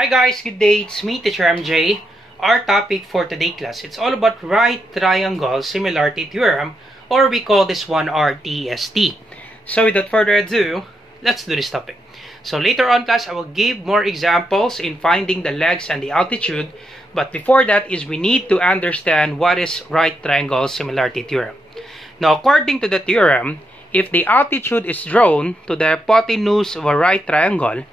Hi guys, good day. It's me, Teacher MJ. Our topic for today class, it's all about Right Triangle Similarity Theorem, or we call this one RTST. So without further ado, let's do this topic. So later on class, I will give more examples in finding the legs and the altitude. But before that is we need to understand what is Right Triangle Similarity Theorem. Now according to the theorem, if the altitude is drawn to the hypotenuse of a right triangle,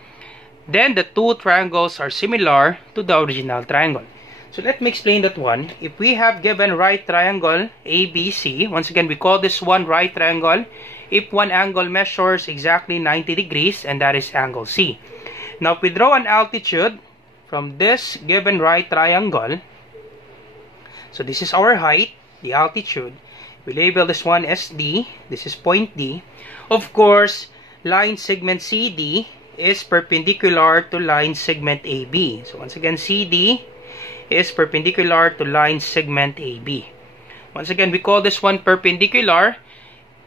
then the two triangles are similar to the original triangle. So let me explain that one. If we have given right triangle ABC, once again we call this one right triangle if one angle measures exactly 90 degrees, and that is angle C. Now if we draw an altitude from this given right triangle, so this is our height, the altitude. We label this one as D. This is point D. Of course, line segment CD is perpendicular to line segment AB. So once again, CD is perpendicular to line segment AB. Once again, we call this one perpendicular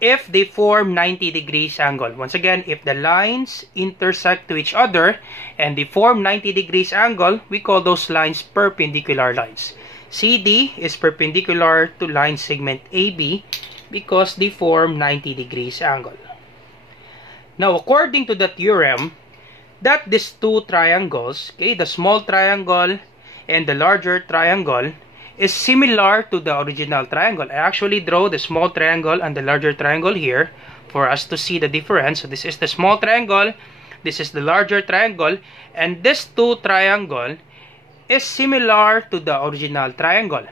if they form 90 degrees angle. Once again, if the lines intersect to each other and they form 90 degrees angle, we call those lines perpendicular lines. CD is perpendicular to line segment AB because they form 90 degrees angle. Now, according to the theorem, that these two triangles, okay, the small triangle and the larger triangle, is similar to the original triangle. I actually draw the small triangle and the larger triangle here for us to see the difference. So this is the small triangle, this is the larger triangle, and this two triangle is similar to the original triangle.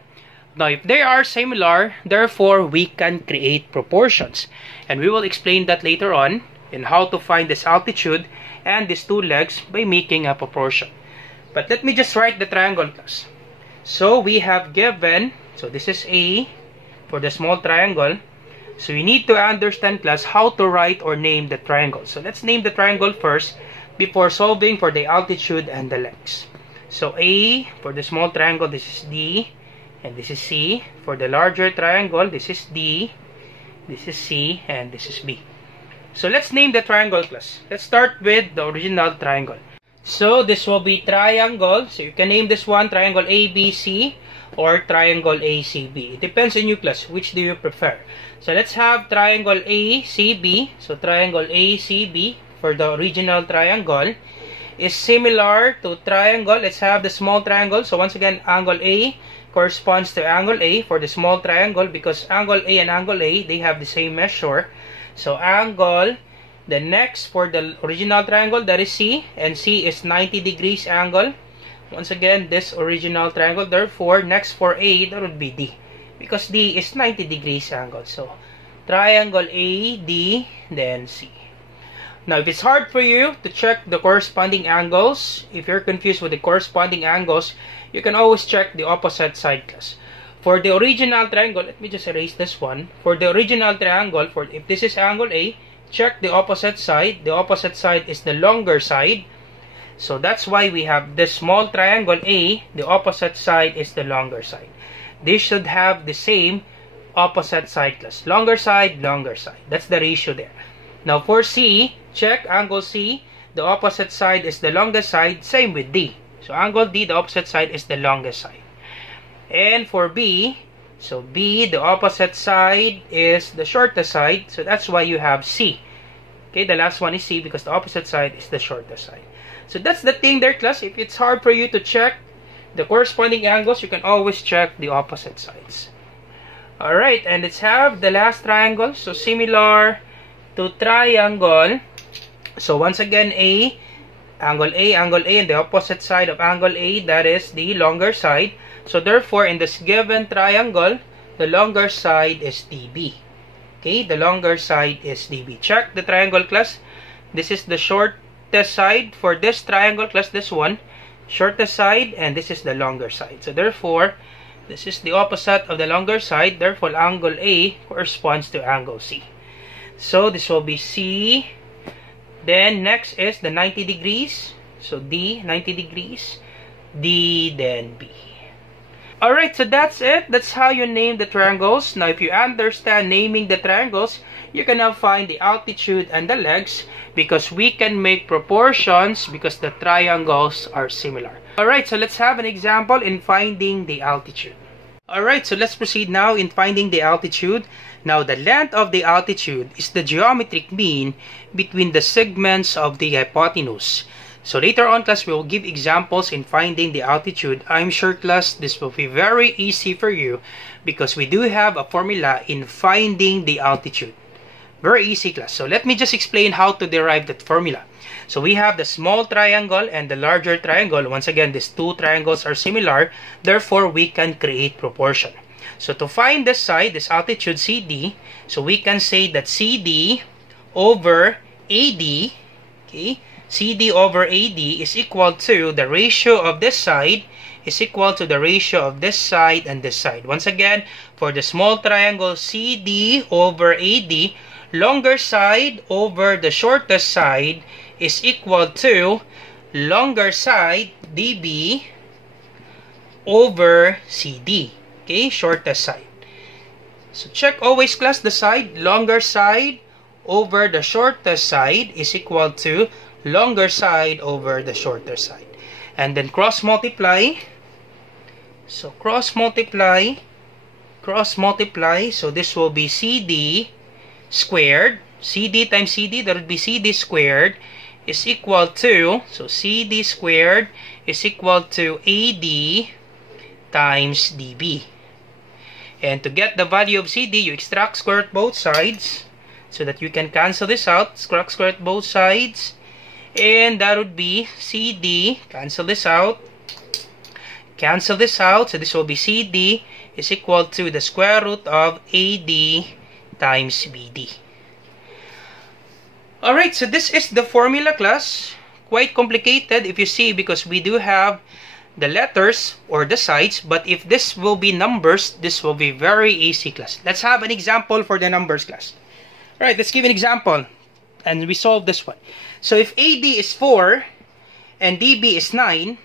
Now, if they are similar, therefore we can create proportions. And we will explain that later on in how to find this altitude and these two legs by making a proportion. But let me just write the triangle class. So we have given, so this is A for the small triangle. So we need to understand class how to write or name the triangle. So let's name the triangle first before solving for the altitude and the legs. So A for the small triangle, this is D, and this is C. For the larger triangle, this is D, this is C, and this is B. So let's name the triangle class. Let's start with the original triangle. So this will be triangle. So you can name this one triangle ABC or triangle ACB. It depends on you class. Which do you prefer? So let's have triangle ACB. So triangle ACB for the original triangle is similar to triangle. Let's have the small triangle. So once again, angle A corresponds to angle A for the small triangle because angle A and angle A, they have the same measure. So angle, the next for the original triangle, that is C, and C is 90 degrees angle. Once again, this original triangle, therefore, next for A, that would be D, because D is 90 degrees angle. So triangle AD, then C. Now, if it's hard for you to check the corresponding angles, if you're confused with the corresponding angles, you can always check the opposite side class. For the original triangle, let me just erase this one. For the original triangle, if this is angle A, check the opposite side. The opposite side is the longer side. So that's why we have this small triangle A, the opposite side is the longer side. They should have the same opposite side class. Longer side, longer side. That's the ratio there. Now for C, check angle C, the opposite side is the longest side. Same with D. So angle D, the opposite side is the longest side. And for B, so B, the opposite side is the shortest side. So that's why you have C. Okay, the last one is C because the opposite side is the shortest side. So that's the thing there, class. If it's hard for you to check the corresponding angles, you can always check the opposite sides. Alright, and let's have the last triangle. So similar to triangle. So once again, angle A, and the opposite side of angle A, that is the longer side. So therefore, in this given triangle, the longer side is DB. Okay, the longer side is DB. Check the triangle class. This is the shortest side for this triangle class, this one. Shortest side, and this is the longer side. So therefore, this is the opposite of the longer side. Therefore, angle A corresponds to angle C. So this will be C. Then next is the 90 degrees. So D, 90 degrees. D, then B. Alright, so that's it. That's how you name the triangles. Now, if you understand naming the triangles, you can now find the altitude and the legs because we can make proportions because the triangles are similar. Alright, so let's have an example in finding the altitude. Alright, so let's proceed now in finding the altitude. Now, the length of the altitude is the geometric mean between the segments of the hypotenuse. So later on, class, we will give examples in finding the altitude. I'm sure, class, this will be very easy for you because we do have a formula in finding the altitude. Very easy, class. So let me just explain how to derive that formula. So we have the small triangle and the larger triangle. Once again, these two triangles are similar. Therefore, we can create proportion. So to find this side, this altitude CD, so we can say that CD over AD, okay, CD over AD is equal to the ratio of this side is equal to the ratio of this side and this side. Once again, for the small triangle CD over AD, longer side over the shortest side is equal to longer side DB over CD. Okay, shortest side. So check always, class, the side. Longer side over the shortest side is equal to longer side over the shorter side. And then cross multiply. So cross multiply. So this will be CD squared. CD times CD, that would be CD squared is equal to, so CD squared is equal to AD times DB. And to get the value of CD, you extract square root both sides so that you can cancel this out. Extract square root both sides. And that would be CD, cancel this out. So this will be CD is equal to the square root of AD times BD. Alright, so this is the formula, class. Quite complicated if you see because we do have the letters or the sides, but if this will be numbers, this will be very easy, class. Let's have an example for the numbers, class. Alright, let's give an example and we solve this one. So if AD is 4 and DB is 9,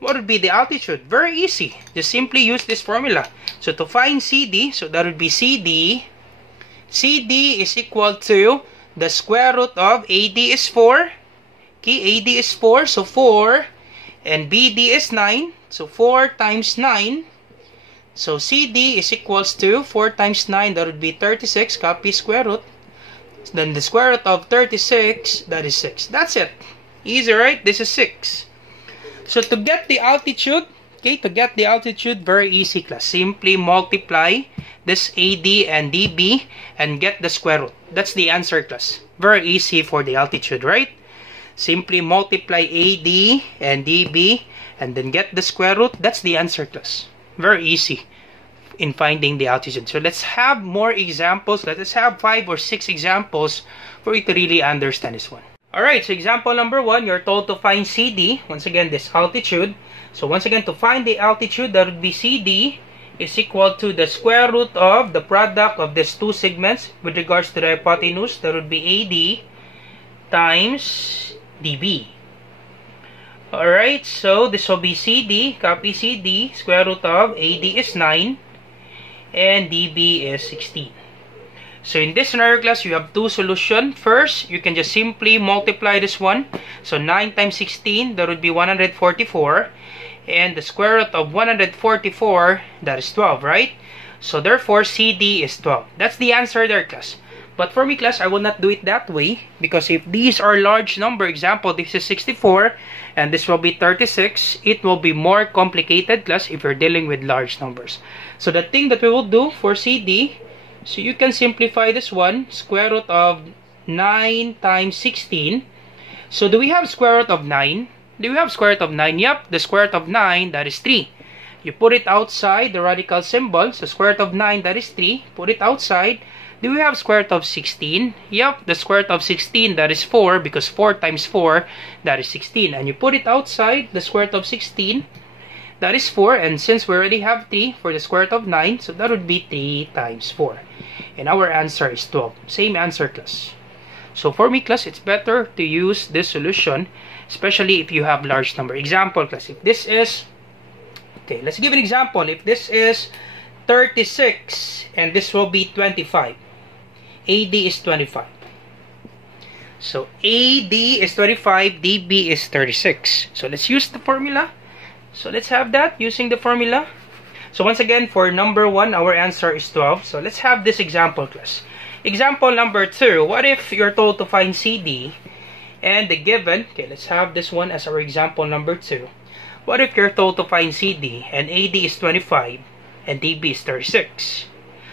what would be the altitude? Very easy. Just simply use this formula. So to find CD, so that would be CD is equal to the square root of AD is 4. Okay, AD is 4, so 4. And BD is 9, so 4 times 9. So CD is equals to 4 times 9, that would be 36. Copy square root. Then the square root of 36, that is 6. That's it. Easy, right? This is 6. So to get the altitude, okay, very easy, class. Simply multiply this AD and DB and get the square root. That's the answer, class. Very easy for the altitude, right? Simply multiply AD and DB and then get the square root. That's the answer, class. Very easy in finding the altitude. So let's have more examples. Let's have 5 or 6 examples for you to really understand this one. Alright, so example number 1, you're told to find CD. Once again, this altitude. So once again, to find the altitude, that would be CD is equal to the square root of the product of these two segments with regards to the hypotenuse. That would be AD times DB. Alright, so this will be CD, copy CD, square root of AD is 9 and DB is 16. So in this scenario, class, you have two solutions. First, you can just simply multiply this one. So 9 times 16, that would be 144. And the square root of 144, that is 12, right? So therefore, CD is 12. That's the answer there, class. But for me, class, I will not do it that way. Because if these are large number, example, this is 64, and this will be 36, it will be more complicated, class, if you're dealing with large numbers. So the thing that we will do for CD, so you can simplify this one, square root of 9 times 16. So do we have square root of 9? Do we have square root of 9? Yep, the square root of 9, that is 3. You put it outside the radical symbol, so square root of 9, that is 3. Put it outside. Do we have square root of 16? Yep, the square root of 16, that is 4, because 4 times 4, that is 16. And you put it outside the square root of 16, that is 4. And since we already have 3 for the square root of 9, so that would be 3 times 4. And our answer is 12. Same answer, class. So for me, class, it's better to use this solution, especially if you have large number. Example, class, if this is Okay, let's give an example. If this is 36 and this will be 25, AD is 25. So AD is 25, DB is 36. So let's use the formula. So let's have that using the formula. So once again, for number 1, our answer is 12. So let's have this example, class. Example number 2, what if you're told to find CD and the given, okay, let's have this one as our example number 2. What if you're told to find CD and AD is 25 and DB is 36?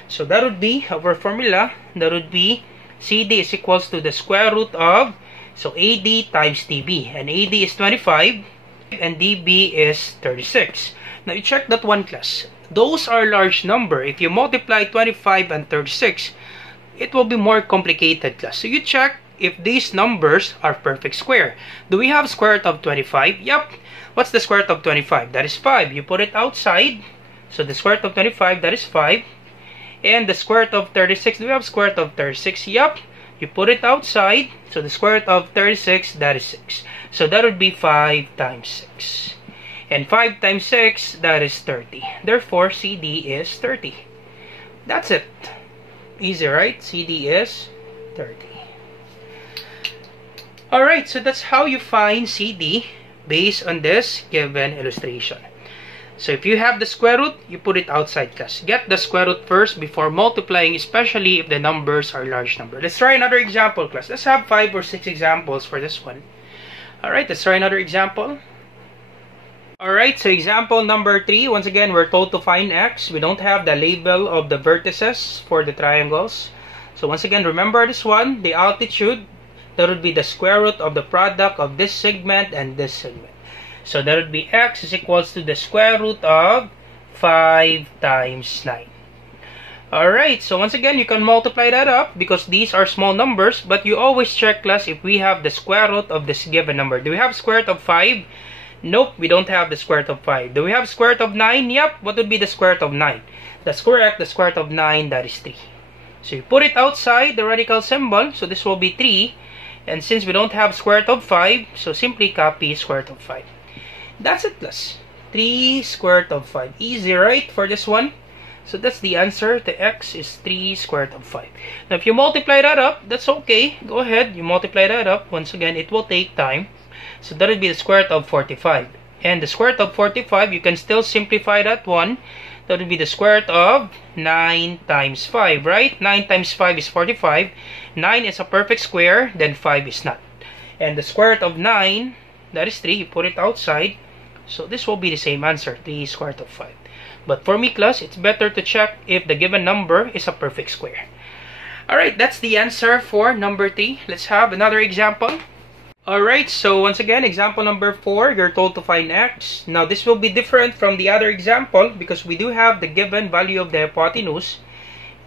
So that would be our formula. That would be CD is equals to the square root of, so AD times DB. And AD is 25 and DB is 36. Now you check that one, class. Those are large number. If you multiply 25 and 36, it will be more complicated, class. So you check if these numbers are perfect square. Do we have square root of 25? Yep. What's the square root of 25? That is 5. You put it outside. So the square root of 25, that is 5. And the square root of 36, do we have square root of 36? Yep. You put it outside. So the square root of 36, that is 6. So that would be 5 times 6. And 5 times 6, that is 30. Therefore, CD is 30. That's it. Easy, right? CD is 30. Alright, so that's how you find CD based on this given illustration. So if you have the square root, you put it outside, class. Get the square root first before multiplying, especially if the numbers are large number. Let's try another example, class. Let's have 5 or 6 examples for this one. Alright, let's try another example. Alright, so example number 3. Once again, we're told to find x. We don't have the label of the vertices for the triangles. So once again, remember this one, the altitude, that would be the square root of the product of this segment and this segment. So that would be x is equals to the square root of 5 times 9. Alright, so once again, you can multiply that up because these are small numbers, but you always check, class, if we have the square root of this given number. Do we have square root of 5? Nope, we don't have the square root of 5. Do we have square root of 9? Yep. What would be the square root of 9? That's correct. The square root of 9, that is 3. So you put it outside the radical symbol, so this will be 3. And since we don't have square root of 5, so simply copy square root of 5. That's it, class. 3 square root of 5. Easy, right, for this one? So that's the answer. The x is 3 square root of 5. Now, if you multiply that up, that's okay. Go ahead. You multiply that up. Once again, it will take time. So that would be the square root of 45. And the square root of 45, you can still simplify that one. That would be the square root of 9 times 5, right? 9 times 5 is 45. 9 is a perfect square, then 5 is not. And the square root of 9, that is 3. You put it outside. So this will be the same answer, 3 square root of 5. But for me, class, it's better to check if the given number is a perfect square. Alright, that's the answer for number 3. Let's have another example. Alright, so once again, example number 4, you're told to find x. Now, this will be different from the other example because we do have the given value of the hypotenuse,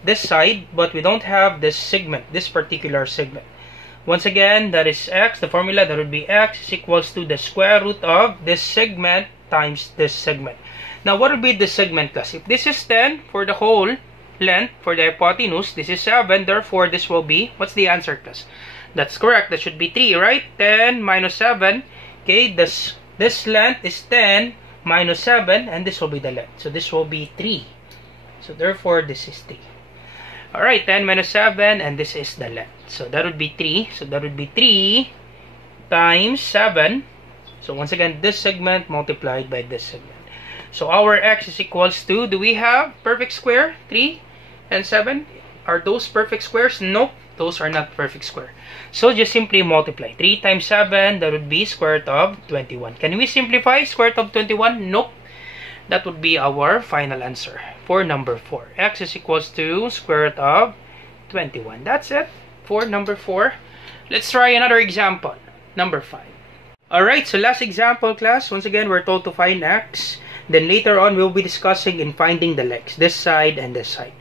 this side, but we don't have this segment, this particular segment. Once again, that is x. The formula, that would be x is equals to the square root of this segment times this segment. Now, what would be this segment, class? If this is 10 for the whole length, for the hypotenuse, this is 7, therefore this will be, what's the answer, class? That's correct. That should be 3, right? 10 minus 7. Okay, this length is 10 minus 7, and this will be the length. So this will be 3. So therefore, this is 3. Alright, 10 minus 7, and this is the length. So that would be 3. So that would be 3 times 7. So once again, this segment multiplied by this segment. So our x is equals to, do we have perfect square? 3 and 7. Are those perfect squares? Nope. Those are not perfect square. So just simply multiply. 3 times 7, that would be square root of 21. Can we simplify square root of 21? Nope. That would be our final answer for number 4. X is equals to square root of 21. That's it for number 4. Let's try another example. Number 5. Alright, so last example, class. Once again, we're told to find x. Then later on, we'll be discussing in finding the legs. This side and this side.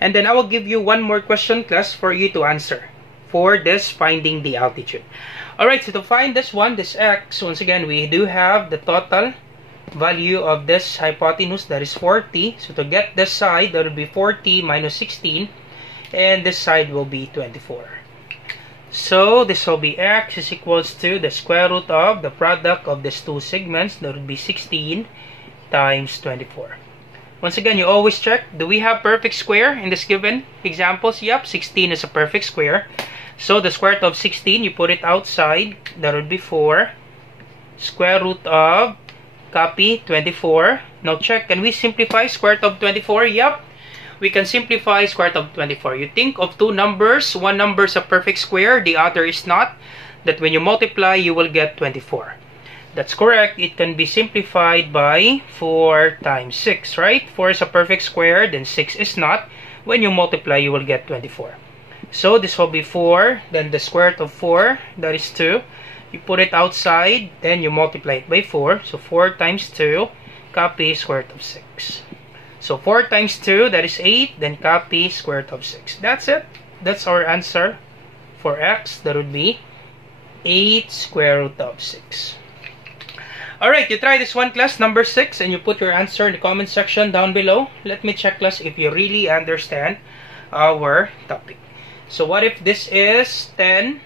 And then I will give you one more question, class, for you to answer for this finding the altitude. Alright, so to find this one, this x, once again, we do have the total value of this hypotenuse, that is 40. So to get this side, that would be 40 minus 16. And this side will be 24. So this will be x is equals to the square root of the product of these two segments, that would be 16. times 24. Once again, you always check, do we have perfect square in this given examples? Yep, 16 is a perfect square. So the square root of 16, you put it outside. That would be 4. Square root of, copy, 24. Now check, can we simplify square root of 24? Yep, we can simplify square root of 24. You think of two numbers. One number is a perfect square, the other is not. That when you multiply, you will get 24. That's correct. It can be simplified by 4 times 6, right? 4 is a perfect square, then 6 is not. When you multiply, you will get 24. So this will be 4, then the square root of 4, that is 2. You put it outside, then you multiply it by 4. So 4 times 2, copy square root of 6. So 4 times 2, that is 8, then copy square root of 6. That's it. That's our answer for x. That would be 8 square root of 6. Alright, you try this one, class, number 6, and you put your answer in the comment section down below. Let me check, class, if you really understand our topic. So what if this is 10?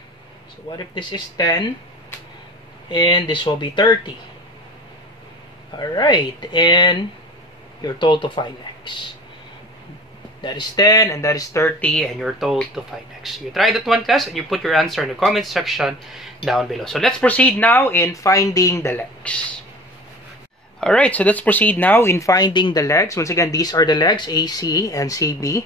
So what if this is 10? And this will be 30. Alright, and you're told to find x. That is 10 and that is 30, and you're told to find x. You try that one, class, and you put your answer in the comment section down below. So let's proceed now in finding the legs. Alright, so let's proceed now in finding the legs. Once again, these are the legs AC and CB.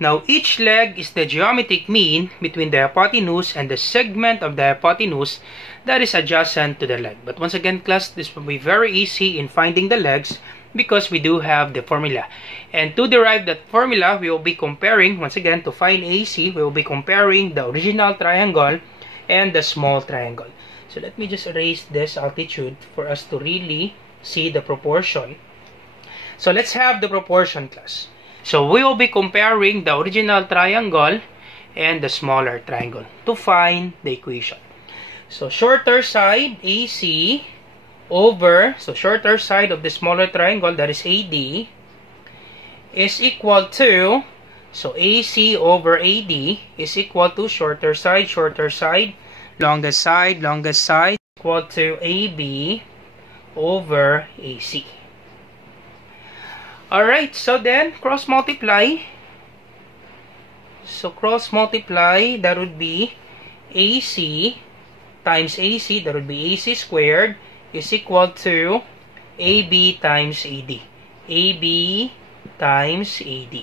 Now, each leg is the geometric mean between the hypotenuse and the segment of the hypotenuse that is adjacent to the leg. But once again, class, this will be very easy in finding the legs because we do have the formula. And to derive that formula, we will be comparing, once again, to find AC, we will be comparing the original triangle and the small triangle. So let me just erase this altitude for us to really see the proportion. So let's have the proportion, class. So we will be comparing the original triangle and the smaller triangle to find the equation. So shorter side AC over, so shorter side of the smaller triangle, that is AD, is equal to, so AC over AD is equal to shorter side, longest side, equal to AB over AC. Alright, so then cross multiply. So cross multiply, that would be AC times AC, that would be AC squared, is equal to AB times AD. AB times AD.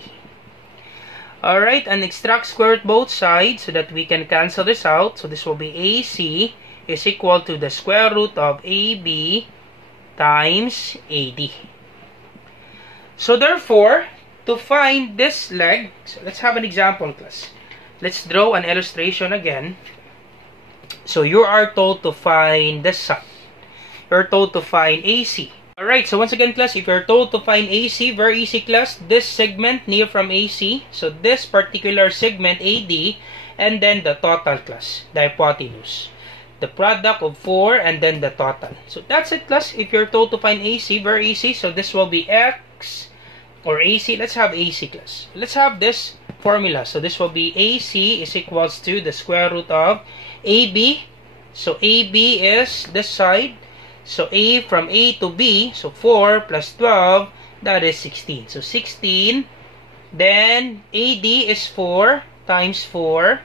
Alright, and extract square root both sides so that we can cancel this out. So this will be AC is equal to the square root of AB times AD. So therefore, to find this leg, so let's have an example, class. Let's draw an illustration again. So you are told to find the side. You're told to find AC. Alright, so once again, class, if you're told to find AC, very easy, class. This segment near from AC, so this particular segment AD, and then the total, class, the hypotenuse. The product of 4 and then the total. So that's it, class. If you're told to find AC, very easy. So this will be X or AC. Let's have AC, class. Let's have this formula. So this will be AC is equals to the square root of AB. So AB is this side. So A from A to B. So 4 plus 12, that is 16. So 16. Then AD is 4 times 4.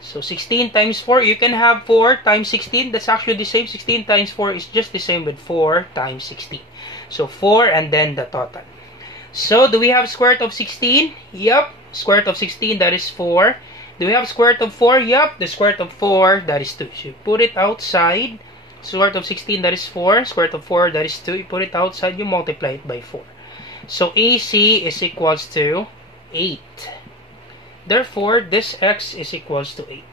So 16 times 4, you can have 4 times 16. That's actually the same. 16 times 4 is just the same with 4 times 16. So 4 and then the total. So do we have square root of 16? Yep. Square root of 16, that is 4. Do we have square root of 4? Yep. The square root of 4, that is 2. So you put it outside. Square root of 16, that is 4. Square root of 4, that is 2. You put it outside, you multiply it by 4. So AC is equals to 8. Therefore, this x is equals to 8.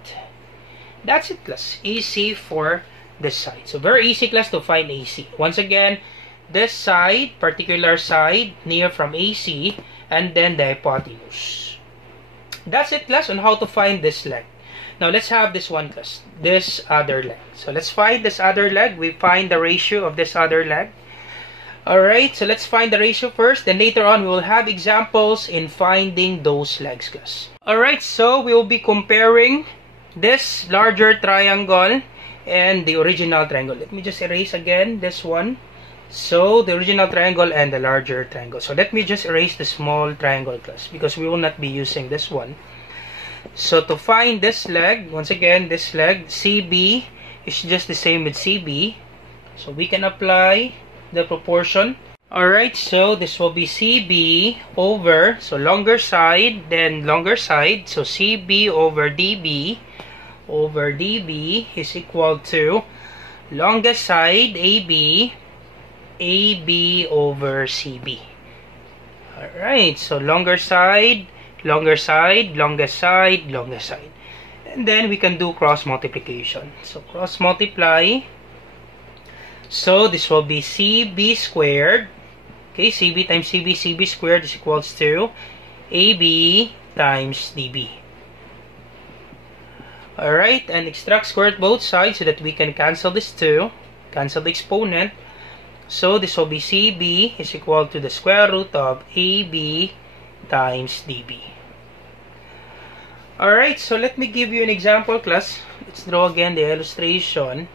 That's it, class. AC for this side. So very easy, class, to find AC. Once again, this side, particular side, near from AC, and then the hypotenuse. That's it, class, on how to find this leg. Now, let's have this one, class. This other leg. So, let's find this other leg. We find the ratio of this other leg. Alright, so let's find the ratio first. Then later on, we will have examples in finding those legs, class. Alright, so we will be comparing this larger triangle and the original triangle. Let me just erase again this one. So the original triangle and the larger triangle. So let me just erase the small triangle class because we will not be using this one. So to find this leg, once again, this leg, CB is just the same with CB. So we can apply the proportion. Alright, so this will be CB over, so longer side, then longer side. So CB over DB is equal to longest side, AB over CB. Alright, so longest side, longest side. And then we can do cross multiplication. So cross multiply. So this will be CB squared. Okay, CB times CB squared is equals to AB times DB. Alright, and extract square root both sides so that we can cancel this 2. Cancel the exponent. So this will be CB is equal to the square root of AB times DB. Alright, so let me give you an example class. Let's draw again the illustration.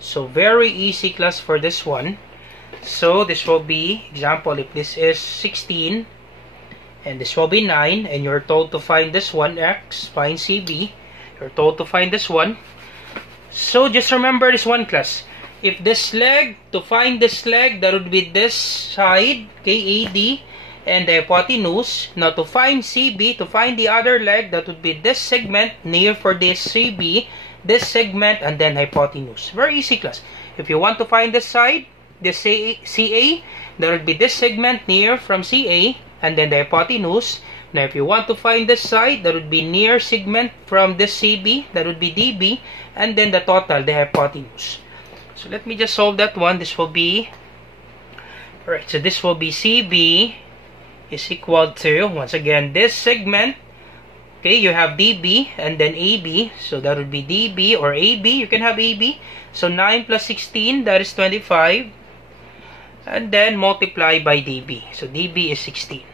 So very easy class for this one. So this will be, example, if this is 16 and this will be 9 and you're told to find this one, X, find CB. You're told to find this one. So just remember this one class. If this leg, to find this leg, that would be this side, okay, AD, and the hypotenuse. Now to find CB, to find the other leg, that would be this segment, near for this CB, this segment, and then hypotenuse. Very easy class. If you want to find this side, this CA, that would be this segment near from CA, and then the hypotenuse. Now if you want to find this side, that would be near segment from this CB, that would be DB, and then the total, the hypotenuse. So let me just solve that one. This will be, alright, so this will be CB is equal to, once again, this segment, okay, you have DB and then AB, so that would be DB or AB, you can have AB, so 9 plus 16, that is 25, and then multiply by DB, so DB is 16.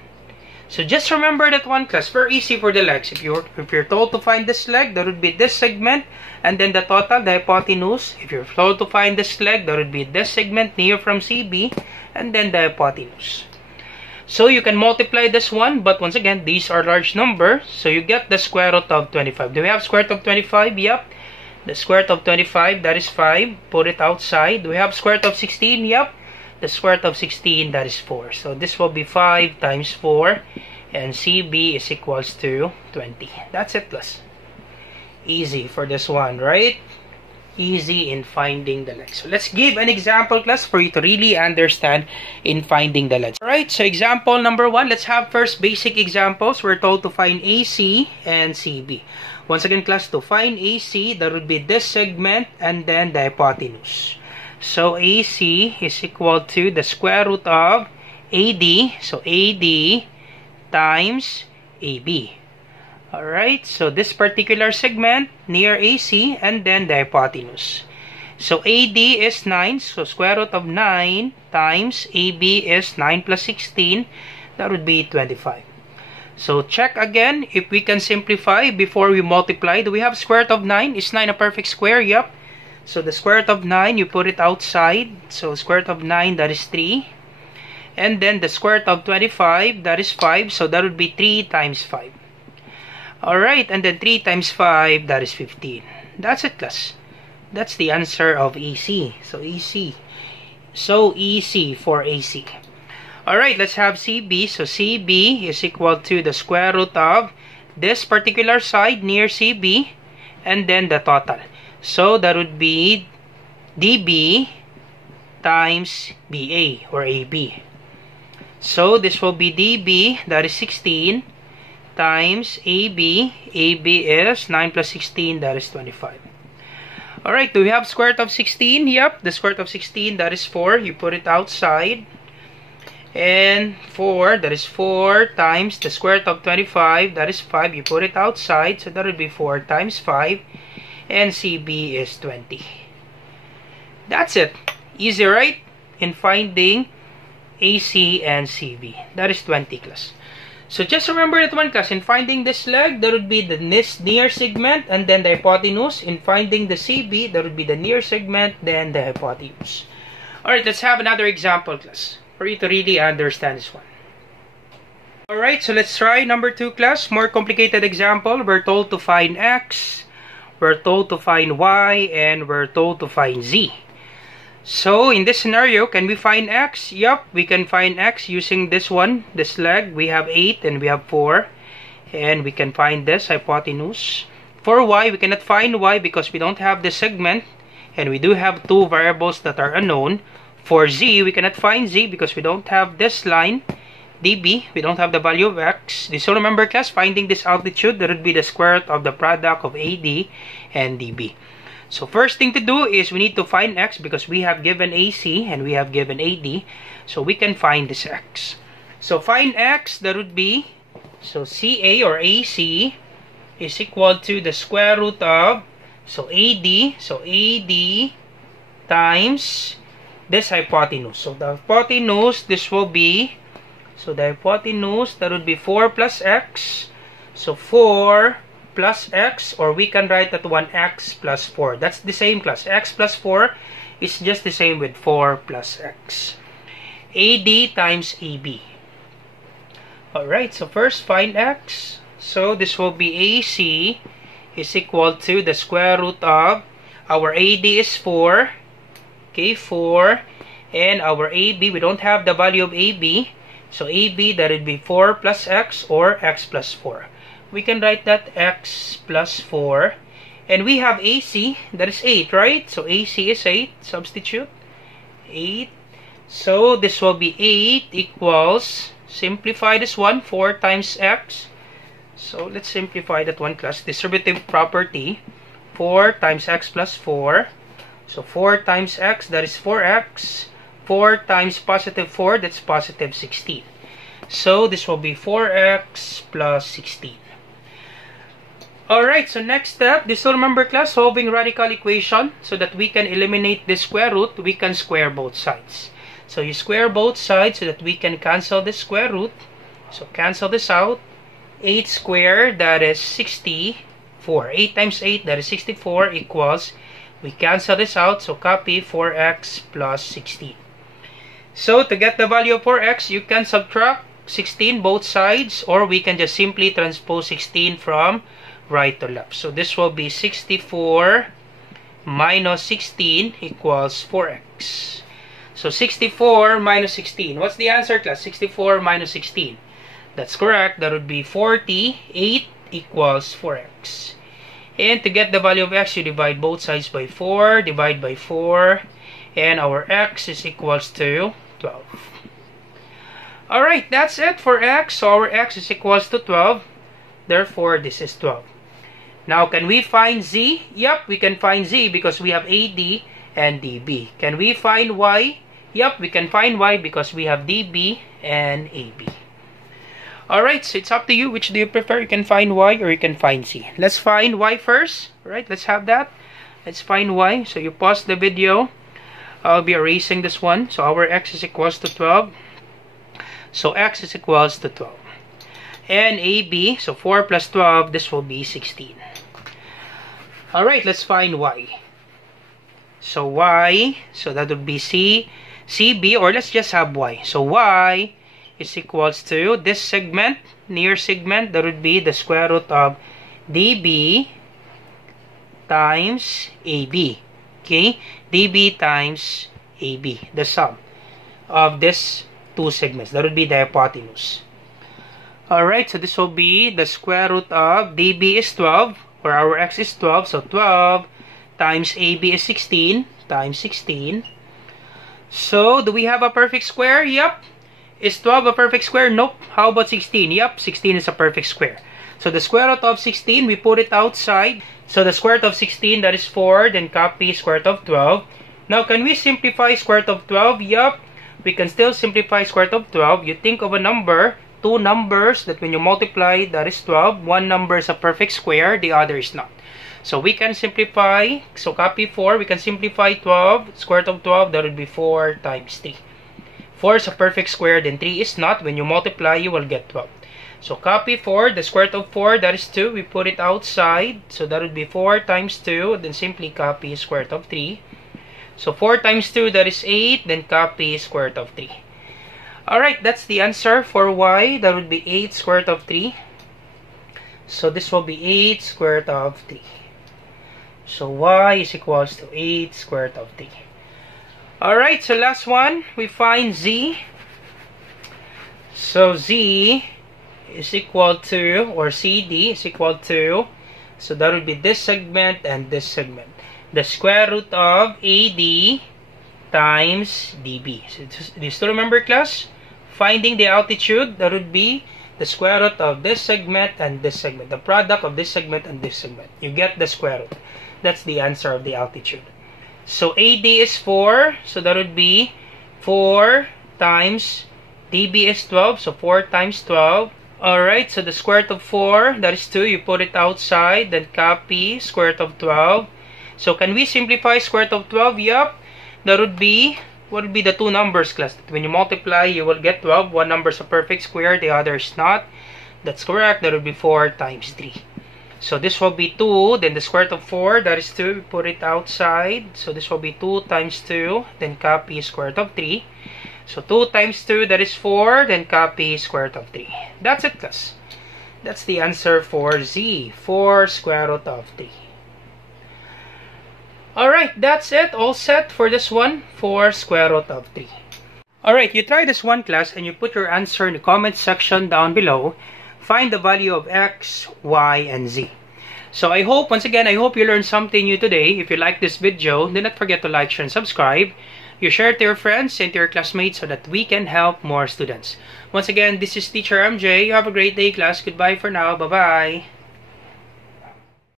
So just remember that one class, very easy for the legs. If you're told to find this leg, that would be this segment, and then the total, the hypotenuse. If you're told to find this leg, that would be this segment near from CB, and then the hypotenuse. So you can multiply this one, but once again, these are large numbers, so you get the square root of 25. Do we have square root of 25? Yep. The square root of 25, that is 5. Put it outside. Do we have square root of 16? Yep. The square root of 16, that is 4. So this will be 5 times 4, and CB is equals to 20. That's it, class. Easy for this one, right? Easy in finding the legs. So let's give an example class for you to really understand in finding the legs. Alright, so example number 1, let's have first basic examples. We're told to find AC and CB. Once again, class, to find AC, that would be this segment and then the hypotenuse. So AC is equal to the square root of AD, so AD times AB. Alright, so this particular segment near AC and then the hypotenuse. So AD is 9, so square root of 9 times AB is 9 plus 16, that would be 25. So check again if we can simplify before we multiply. Do we have square root of 9? Is 9 a perfect square? Yep. So the square root of 9, you put it outside. So square root of 9, that is 3. And then the square root of 25, that is 5. So that would be 3 times 5. Alright, and then 3 times 5, that is 15. That's it, class. That's the answer of EC. So EC. So EC for AC. Alright, let's have CB. So CB is equal to the square root of this particular side near CB and then the total. So that would be DB times BA or AB. So this will be DB, that is 16, times AB. AB is 9 plus 16, that is 25. Alright, do we have square root of 16? Yep, the square root of 16, that is 4. You put it outside. And 4, that is 4 times the square root of 25, that is 5. You put it outside, so that would be 4 times 5. And CB is 20. That's it. Easy, right? In finding AC and CB. That is 20, class. So just remember that one, class. In finding this leg, that would be the near segment and then the hypotenuse. In finding the CB, that would be the near segment, then the hypotenuse. Alright, let's have another example class for you to really understand this one. Alright, so let's try number 2 class. More complicated example. We're told to find x, we're told to find y, and we're told to find z. So in this scenario, can we find x? Yup, we can find x using this one, this leg. We have 8 and we have 4. And we can find this hypotenuse. For y, we cannot find y because we don't have the segment. And we do have 2 variables that are unknown. For z, we cannot find z because we don't have this line, db. We don't have the value of x. So remember class, finding this altitude, that would be the square root of the product of AD and db. So first thing to do is we need to find x because we have given AC and we have given AD. So we can find this x. So find x, that would be, so CA or AC is equal to the square root of, so AD times this hypotenuse. So the hypotenuse, this will be, so the hypotenuse, that would be 4 plus x. So 4 plus x, or we can write that one x plus 4. That's the same class. X plus 4 is just the same with 4 plus x. AD times AB. Alright, so first find x. So this will be AC is equal to the square root of, our AD is 4. Okay, 4. And our AB, we don't have the value of AB. So AB, that would be 4 plus x or x plus 4. We can write that x plus 4. And we have AC, that is 8, right? So AC is 8. Substitute. 8. So this will be 8 equals, simplify this one, 4 times x. So let's simplify that one class. Distributive property. 4 times x plus 4. So 4 times x, that is 4x. 4 times positive 4, that's positive 16. So this will be 4x plus 16. Alright, so next step, this will remember class, solving radical equation. So that we can eliminate the square root, we can square both sides. So you square both sides so that we can cancel the square root. So cancel this out. 8 squared, that is 64. 8 times 8, that is 64, equals, we cancel this out, so copy 4x plus 16. So to get the value of 4x, you can subtract 16 both sides, or we can just simply transpose 16 from right to left. So this will be 64 minus 16 equals 4x. So 64 minus 16. What's the answer, class? 64 minus 16. That's correct. That would be 48 equals 4x. And to get the value of x, you divide both sides by 4, divide by 4, and our x is equals to 12. Alright, that's it for x. So our x is equals to 12. Therefore, this is 12. Now, can we find z? Yep, we can find z because we have AD and DB. Can we find y? Yep, we can find y because we have DB and AB. Alright, so it's up to you. Which do you prefer? You can find y or you can find z. Let's find y first. Alright, let's have that. Let's find y. So you pause the video. I'll be erasing this one. So our x is equals to 12. So x is equals to 12. And AB, so 4 plus 12, this will be 16. Alright, let's find y. So y, so that would be CB, or let's just have y. So y is equals to this segment, near segment, that would be the square root of DB times AB. Okay, DB times AB, the sum of this two segments. That would be the hypotenuse. Alright, so this will be the square root of DB is 12, or our x is 12, so 12 times AB is 16, times 16. So, do we have a perfect square? Yep. Is 12 a perfect square? Nope. How about 16? Yep, 16 is a perfect square. So, the square root of 16, we put it outside. So, the square root of 16, that is 4, then copy square root of 12. Now, can we simplify square root of 12? Yep. We can still simplify square root of 12. You think of a number, two numbers that when you multiply, that is 12. One number is a perfect square, the other is not. So we can simplify, so copy 4, we can simplify 12, square root of 12, that would be 4 times 3. 4 is a perfect square, then 3 is not. When you multiply, you will get 12. So copy 4, the square root of 4, that is 2, we put it outside, so that would be 4 times 2, then simply copy square root of 3. So 4 times 2, that is 8. Then copy square root of 3. Alright, that's the answer for y. That would be 8 square root of 3. So this will be 8 square root of 3. So y is equals to 8 square root of 3. Alright, so last one, we find z. So z is equal to, or CD is equal to, so that would be this segment and this segment. The square root of AD times DB. So do you still remember, class? Finding the altitude, that would be the square root of this segment and this segment. The product of this segment and this segment. You get the square root. That's the answer of the altitude. So AD is 4. So that would be 4 times DB is 12. So 4 times 12. Alright, so the square root of 4, that is 2. You put it outside. Then copy square root of 12. So can we simplify square root of 12? Yup. That would be, what would be the two numbers, class? When you multiply, you will get 12. One number is a perfect square, the other is not. That's correct. That would be 4 times 3. So this will be 2. Then the square root of 4, that is 2. We put it outside. So this will be 2 times 2. Then copy square root of 3. So 2 times 2, that is 4. Then copy square root of 3. That's it, class. That's the answer for Z. 4 square root of 3. Alright, that's it. All set for this one. 4 square root of 3. Alright, you try this one, class, and you put your answer in the comment section down below. Find the value of x, y, and z. So I hope, once again, I hope you learned something new today. If you like this video, do not forget to like, share, and subscribe. You share it to your friends and to your classmates so that we can help more students. Once again, this is Teacher MJ. You have a great day, class. Goodbye for now. Bye-bye.